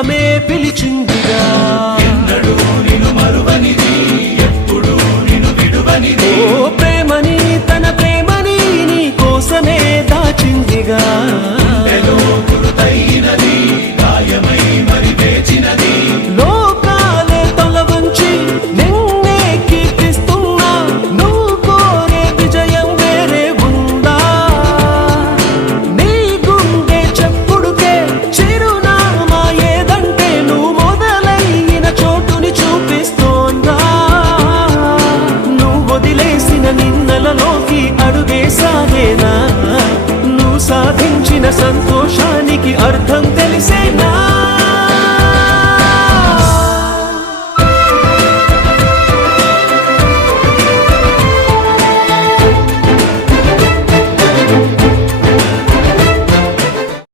దైవమే పిలిచిందిగా. ఎన్నడూ నిన్ను మరువనిది, ఎప్పుడు నిన్ను విడువనిది. ఓ ప్రేమని తన ప్రేమని నీ కోసమే దాచిందిగా. గురుతైనది గాయమై మరి వేచినది. లోకాలే తొలవంచి నిన్నే కీర్తిస్తున్నా, నువ్వు కోరే విజయం వేరే ఉందా? నీ గుండె చెప్పుడుకే చిరునామా ఏదంటే నువ్వు మొదలైన చోటుని చూపిస్తోందా? నువ్వు వదిలేసిన నిన్నలలోకి అడుగేసాగేనా? నువ్వు సాధించిన సంతోషానికి అర్థం తెలిసేనా?